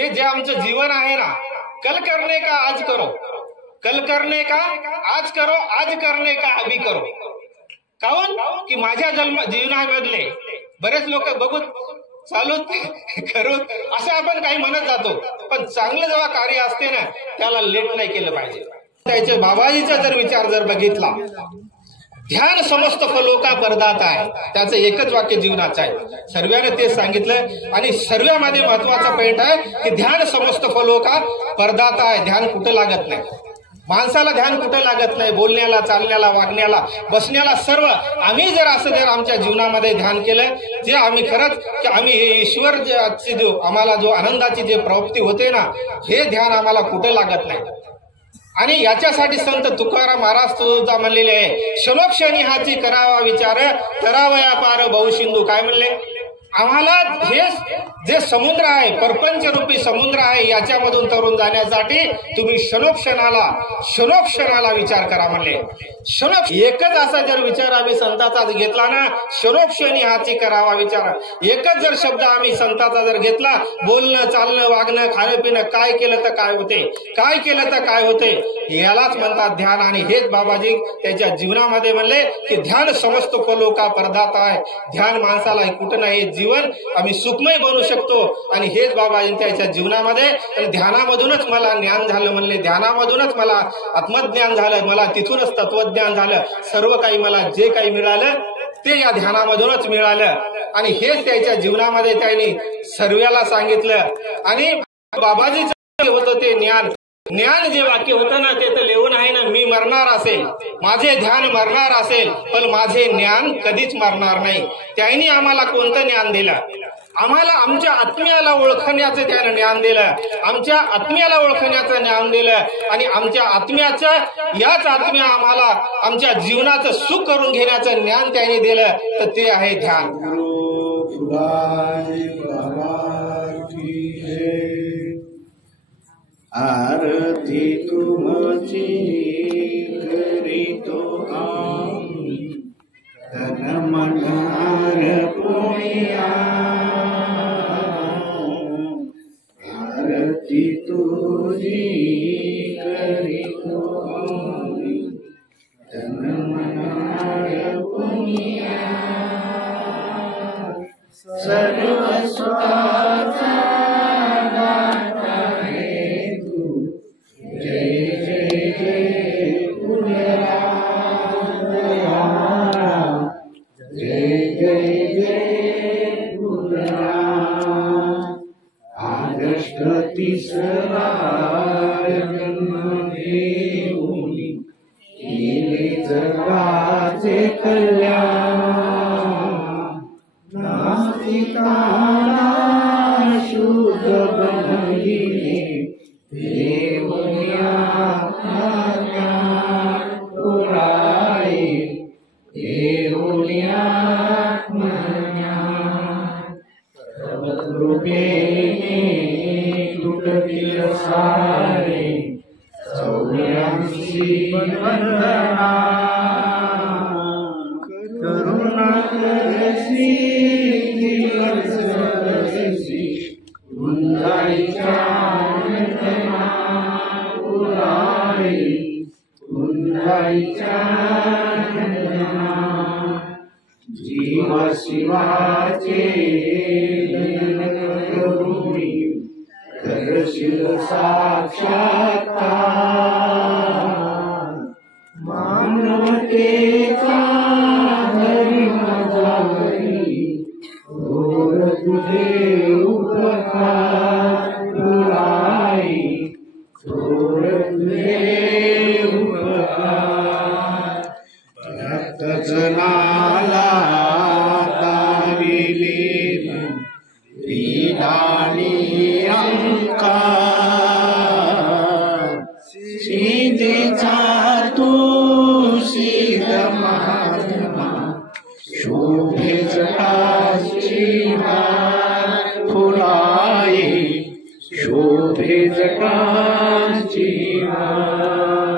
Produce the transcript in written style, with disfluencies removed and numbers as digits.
हे जे आमचं जीवन आहे ना, कल करने का आज करो, कल करने का आज करो, आज करने का अभी करो. काऊन की माझ्या जीवनामधले बरेच लोक बघून चालून करून असं आपण काही म्हणत जातो, पण चांगलं जेव्हा कार्य असते ना त्याला लेट नाही केलं पाहिजे. त्याचे बाबाजीचा जर विचार जर बघितला, ध्यान समस्त फलो का परदाता आहे, त्याचं एकच वाक्य जीवनाचं आहे. सर्वांनी तेच सांगितलं आणि सर्वांमध्ये महत्वाचा पॉइंट आहे की ध्यान समस्त फलो का परदाता आहे. ध्यान कुठं लागत नाही, माणसाला ध्यान कुठं लागत नाही, बोलण्याला, चालण्याला, वागण्याला, बसण्याला, सर्व. आम्ही जर असं जर आमच्या जीवनामध्ये ध्यान केलं, जे आम्ही खरंच की आम्ही हे ईश्वर जो आम्हाला जो आनंदाची जे प्राप्ती होते ना, हे ध्यान आम्हाला कुठं लागत नाही. आणि याच्यासाठी संत तुकाराम महाराज तुझा म्हणलेले आहे, क्षणोक्षणी हाची करावा विचार, करावया पार बहुसिंधू. काय म्हणले? आम्हाला हे जे समुद्र आहे, परपंच रूपी समुद्र आहे, याच्यामधून तरुण जाण्यासाठी तुम्ही क्षणोक्षणाला विचार करा म्हणले. एकच असा जर विचार आम्ही संताचा घेतला ना, क्षणोक्षणी हाची करावा विचार, एकच जर शब्द आम्ही संताचा जर घेतला, बोलणं, चालणं, वागणं, खाणं पिणं, काय केलं तर काय होते, काय केलं तर काय होते, यालाच म्हणतात ध्यान. आणि हेच बाबाजी त्याच्या जीवनामध्ये म्हणले की ध्यान समस्त फलो का परदाता आहे. ध्यान माणसाला कुठं नाही, जीवन आम्ही सुखमय बनवू शकतो. आणि हेच बाबाजी त्याच्या जीवनामध्ये, ध्यानामधूनच मला ज्ञान झालं म्हणले, ध्यानामधूनच मला आत्मज्ञान झालं, मला तिथूनच तत्वज्ञान झालं, सर्व काही मला जे काही मिळालं ते या ध्यानामधूनच मिळालं. आणि हेच त्याच्या जीवनामध्ये त्यांनी सर्वाला सांगितलं. आणि बाबाजीचं होतं ते ज्ञान जे वाक्य होतं ना, ते तर लिहून आहे ना, मी मरणार असेल, माझे ध्यान मरणार असेल, पण माझे ज्ञान कधीच मरणार नाही. त्यांनी आम्हाला कोणतं ज्ञान दिलं? आम्हाला आमच्या आत्म्याला ओळखण्याचं त्यानं ज्ञान दिलं, आमच्या आत्म्याला ओळखण्याचं ज्ञान दिलं. आणि आमच्या आत्म्याचं, याच आत्म्या आम्हाला आमच्या जीवनाचं सुख करून घेण्याचं ज्ञान त्याने दिलं, तर ते आहे ध्यान. आरती तुमची करीतो आम्ही, तन मन अर्पणिया. आरती तुझी करीतो आम्ही, तन मन अर्पणिया. सर्व सुखाचा जगाचे कल्याण, नास्तिकांना शुद्ध बनविले, देवया पुराई, देवया कृपेने तुटतील सारे, 84 वंदना. करुणा करसी दिवसरसी, उंदाईच्या नंदना पुराई, उंदाईच्या नंदना. जीव शिवाचे करुणी, करशील साक्षात्कार. मानवतेचा धर्म जागरी, थोर तुझे उपकार पुराई, थोर तुझे उपकार. भक्त जनाला दाविले विधानी अंकार, सीतेचा तू सीध महात्मा, शोभे जटाची हार फुलाये, शोभे जटाची हार.